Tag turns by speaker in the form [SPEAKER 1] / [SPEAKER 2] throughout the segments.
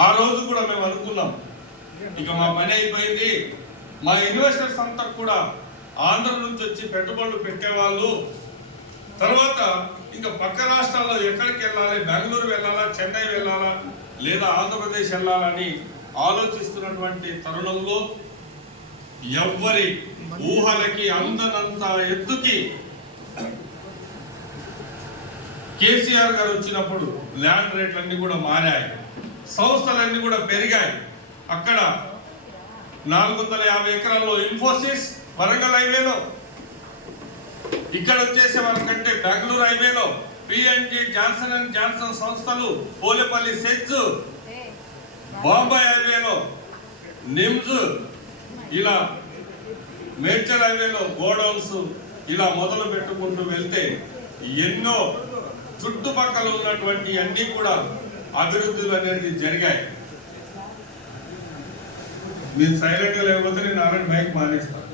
[SPEAKER 1] ఆ రోజు కూడా మేము అనుకున్నాం. ఇక మా పని అయిపోయింది. మా ఇన్వెస్టర్స్ అంతా కూడా ఆంధ్ర నుంచి వచ్చి పెట్టుబడులు పెట్టేవాళ్ళు. తర్వాత ఇంకా పక్క రాష్ట్రాల్లో ఎక్కడికి వెళ్ళాలి? బెంగళూరు వెళ్ళాలా? చెన్నై వెళ్ళాలా? లేదా ఆంధ్రప్రదేశ్ వెళ్ళాలని ఆలోచిస్తున్నటువంటి తరుణంలో ఎవ్వరి ఊహలకి అందనంత ఎత్తుకి కేసీఆర్ గారు వచ్చినప్పుడు ల్యాండ్ రేట్లన్నీ కూడా మారాయి. సంస్థలన్నీ కూడా పెరిగాయి. అక్కడ నాలుగు వందల యాభై ఎకరాల్లో ఇన్ఫోసిస్ వరంగల్ హైవేలో. ఇక్కడ వచ్చేసే వరకంటే బెంగళూరు హైవేలో పిఎన్జి జాన్సన్ అండ్ జాన్సన్ సంస్థలు పోలేపల్లి సెజ్ బాంబే హైవేలో నిమ్స్ ఇలా మేడ్చల్ హైవేలో గోడౌన్స్ ఇలా మొదలు పెట్టుకుంటూ వెళ్తే ఎన్నో చుట్టుపక్కల ఉన్నటువంటి అన్నీ కూడా అభివృద్ధులు అనేది జరిగాయి. మీరు సైలెంట్గా లేకపోతే నేను నారాయణ బైక్ మానేస్తాను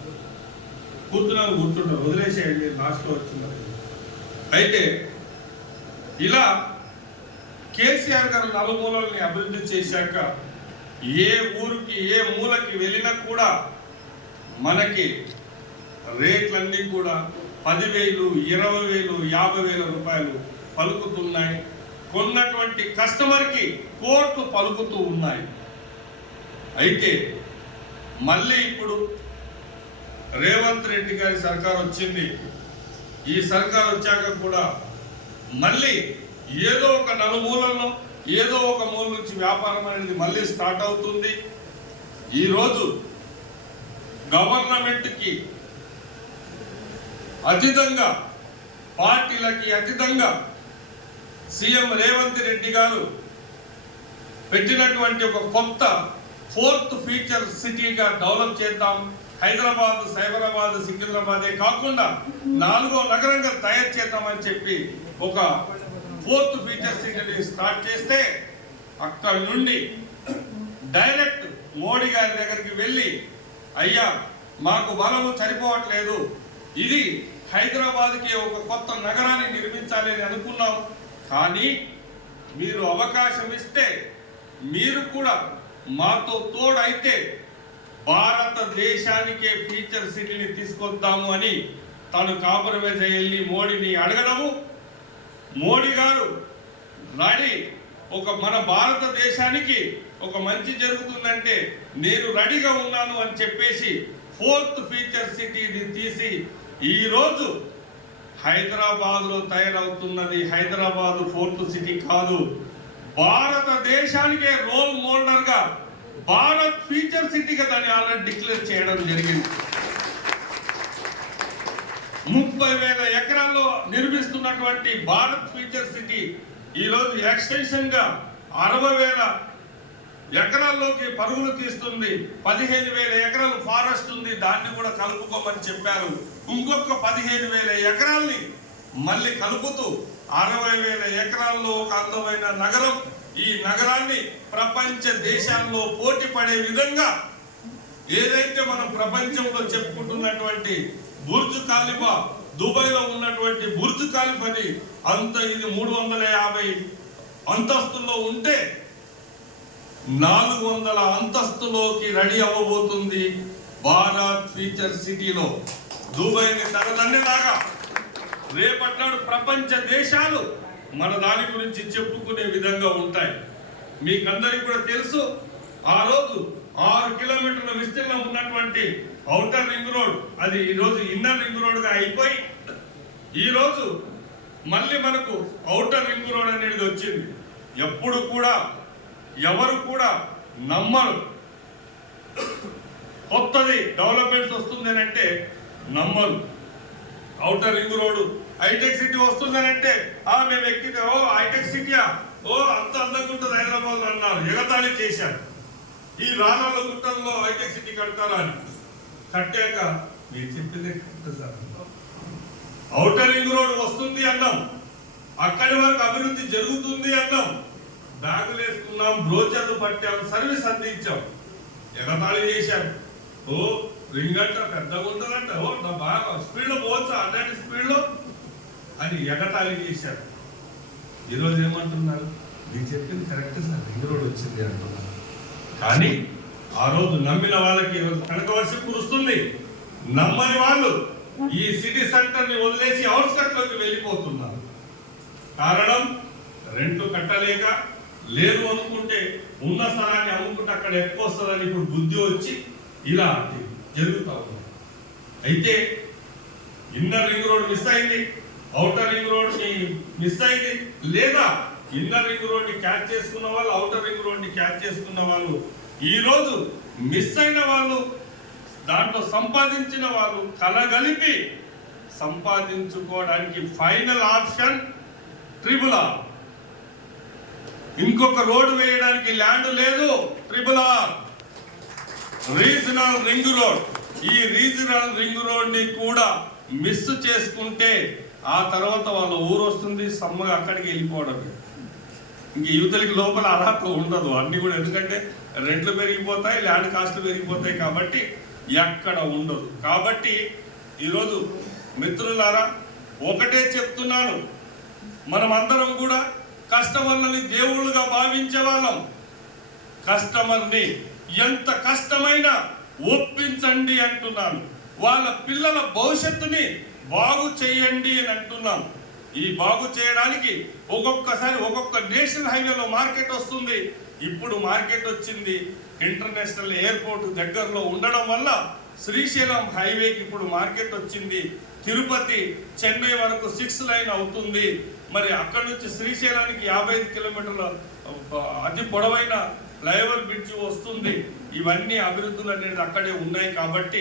[SPEAKER 1] కూర్చున్నాను కూర్చుంటాను వదిలేసేయండి లాస్ట్లో వచ్చిందని అయితే ఇలా కేసీఆర్ గారు నలుమూలల్ని అభివృద్ధి చేశాక ఏ ఊరికి ఏ మూలకి వెళ్ళినా కూడా మనకి రేట్లన్నీ కూడా పదివేలు ఇరవై వేలు యాభై వేల రూపాయలు పలుకుతున్నాయి. కొన్నటువంటి కస్టమర్కి కోర్టు పలుకుతూ ఉన్నాయి. అయితే మళ్ళీ ఇప్పుడు రేవంత్ రెడ్డి గారి సర్కార్ వచ్చింది. ఈ సర్కార్ వచ్చాక కూడా మళ్ళీ ఏదో ఒక నలుమూలల్లో ఏదో ఒక మూల నుంచి వ్యాపారం అనేది మళ్ళీ స్టార్ట్ అవుతుంది. ఈరోజు గవర్నమెంట్కి అతీతంగా పార్టీలకి అతీతంగా సీఎం రేవంత్ రెడ్డి గారు పెట్టినటువంటి ఒక కొత్త ఫోర్త్ ఫీచర్ సిటీగా డెవలప్ చేద్దాం. హైదరాబాద్ సైబరాబాద్ సికింద్రాబాదే కాకుండా నాలుగో నగరంగా తయారు చేద్దామని చెప్పి ఒక ఫోర్త్ ఫీచర్ సిటీని స్టార్ట్ చేస్తే అక్కడ నుండి డైరెక్ట్ మోడీ గారి దగ్గరికి వెళ్ళి అయ్యా మాకు బలము సరిపోవట్లేదు. ఇది హైదరాబాద్కి ఒక కొత్త నగరాన్ని నిర్మించాలి అని అనుకున్నాం. కానీ మీరు అవకాశం ఇస్తే మీరు కూడా మాతో తోడైతే భారతదేశానికే ఫీచర్ సిటీని తీసుకొద్దాము అని తను కాంప్రమైజ్ వెళ్ళి మోడీని అడగడము. మోడీ గారు రెడీ ఒక మన భారతదేశానికి ఒక మంచి జరుగుతుందంటే నేను రెడీగా ఉన్నాను అని చెప్పేసి ఫోర్త్ ఫీచర్ సిటీని తీసి ఈరోజు హైదరాబాద్లో తయారవుతున్నది హైదరాబాద్ ఫోర్త్ సిటీ కాదు. భారతదేశానికే రోల్ మోడల్గా భారత్ ఫ్యూచర్ సిటీగా దాన్ని ఆల్రెడీ డిక్లేర్ చేయడం జరిగింది. ముప్పై వేల ఎకరాల్లో నిర్మిస్తున్నటువంటి భారత్ ఫ్యూచర్ సిటీ ఈరోజు ఎక్స్టెన్షన్గా అరవై వేల ఎకరాల్లోకి పరుగులు తీస్తుంది. పదిహేను వేల ఎకరాలు ఫారెస్ట్ ఉంది. దాన్ని కూడా కలుపుకోమని చెప్పారు. ఇంకొక పదిహేను వేల ఎకరాల్ని మళ్ళీ కలుపుతూ అరవై వేల ఎకరాల్లో ఒక అందమైన నగరం ఈ నగరాన్ని ప్రపంచ దేశాల్లో పోటీ పడే విధంగా ఏదైతే మనం ప్రపంచంలో చెప్పుకుంటున్నటువంటి బుర్జ్ ఖాలిఫా దుబాయ్లో ఉన్నటువంటి బుర్జ్ ఖాలిఫాని అంత ఇది మూడు వందల యాభై అంతస్తుల్లో ఉంటే నాలుగు వందల అంతస్తులోకి రెడీ అవ్వబోతుంది భారత్ ఫీచర్ సిటీలో. దుబాయ్ని తనదన్నేలాగా రేపట్నాడు ప్రపంచ దేశాలు మన దాని గురించి చెప్పుకునే విధంగా ఉంటాయి. మీకందరికి కూడా తెలుసు ఆ రోజు ఆరు కిలోమీటర్ల విస్తీర్ణం ఉన్నటువంటి ఔటర్ రింగ్ రోడ్ అది ఈరోజు ఇన్నర్ రింగ్ రోడ్గా అయిపోయి ఈరోజు మళ్ళీ మనకు అవుటర్ రింగ్ రోడ్ అనేది వచ్చింది. ఎప్పుడు కూడా ఎవరు కూడా నమ్మరు. కొత్తది డెవలప్మెంట్స్ వస్తుంది అంటే నమ్మరు. Outer ring road hitech city వస్తుందనంటే ఆ మేము ఎక్కితే ఓ హైటెక్ సిటీయా? ఓ అంత అందంగా ఉంటుంది హైదరాబాద్ అన్నారు ఎగతాళి చేశారు. ఈ రాళ్ళ గుట్టల్లో హైటెక్ సిటీ కడతారా అని. కట్టాక మీరు చెప్పిందే కరెక్ట్ ఔటర్ రింగ్ రోడ్ వస్తుంది అన్నాం. అక్కడి వరకు అభివృద్ధి జరుగుతుంది అన్నాం. బ్యాగులు వేసుకున్నాం బ్రోచర్లు పట్టాం సర్వీస్ అందించాం. ఎగతాళి చేశాం. ఓ రింగ్ అంట పెద్దగా ఉంటుందంట ఓ నా బాగా స్పీడ్లో పోవచ్చు అలాంటి స్పీడ్లో అని ఎగతాళి చేశారు. ఈరోజు ఏమంటున్నారు? నేను చెప్పింది కరెక్ట్ సార్ రింగ్ రోడ్ వచ్చింది అంటున్నారు. కానీ ఆ రోజు నమ్మిన వాళ్ళకి ఈరోజు రోజు కనక వర్షం కురుస్తుంది. నమ్మని వాళ్ళు ఈ సిటీ సెంటర్ని వదిలేసి అవుట్స్కట్లోకి వెళ్ళిపోతున్నారు. కారణం రెంట్లు కట్టలేక లేదు అనుకుంటే ఉన్న స్థలాన్ని అమ్ముకుంటే అక్కడ ఎక్కువ వస్తుందని ఇప్పుడు బుద్ధి వచ్చి ఇలా జరుగుతూ ఉంది. అయితే ఇన్నర్ రింగ్ రోడ్ మిస్ అయింది అవుటర్ రింగ్ రోడ్ని మిస్ అయింది లేదా ఇన్నర్ రింగ్ రోడ్ని క్యాచ్ చేసుకున్న వాళ్ళు అవుటర్ రింగ్ రోడ్ని క్యాచ్ చేసుకున్న వాళ్ళు ఈరోజు మిస్ అయిన వాళ్ళు దాంట్లో సంపాదించిన వాళ్ళు కలగలిపి సంపాదించుకోవడానికి ఫైనల్ ఆప్షన్ ట్రిబుల్ ఆర్ ఇంకొక రోడ్డు వేయడానికి ల్యాండ్ లేదు. Triple R. Regional ring road. ఈ రీజనల్ రింగ్ రోడ్ని కూడా మిస్ చేసుకుంటే ఆ తర్వాత వాళ్ళ ఊరు వస్తుంది సమ్మగా అక్కడికి వెళ్ళిపోవడం ఇంక యువతలకి లోపల అర్హత ఉండదు. అన్ని కూడా ఎందుకంటే రెంట్లు పెరిగిపోతాయి ల్యాండ్ కాస్ట్లు పెరిగిపోతాయి కాబట్టి ఎక్కడ ఉండదు. కాబట్టి ఈరోజు మిత్రులారా ఒకటే చెప్తున్నాను. మనమందరం కూడా కస్టమర్లని దేవుళ్ళుగా భావించే వాళ్ళం. కస్టమర్ని ఎంత కష్టమైనా ఒప్పించండి అంటున్నాను. వాళ్ళ పిల్లల భవిష్యత్తుని బాగు చేయండి అని అంటున్నాం. ఈ బాగు చేయడానికి ఒక్కొక్కసారి ఒక్కొక్క నేషనల్ హైవేలో మార్కెట్ వస్తుంది. ఇప్పుడు మార్కెట్ వచ్చింది. ఇంటర్నేషనల్ ఎయిర్పోర్ట్ దగ్గరలో ఉండడం వల్ల శ్రీశైలం హైవేకి ఇప్పుడు మార్కెట్ వచ్చింది. తిరుపతి చెన్నై వరకు సిక్స్ లైన్ అవుతుంది. మరి అక్కడ నుంచి శ్రీశైలానికి యాభై ఐదు కిలోమీటర్ల అతి పొడవైన ఫ్లైఓవర్ బ్రిడ్జ్ వస్తుంది. ఇవన్నీ అభివృద్ధులు అనేది అక్కడే ఉన్నాయి కాబట్టి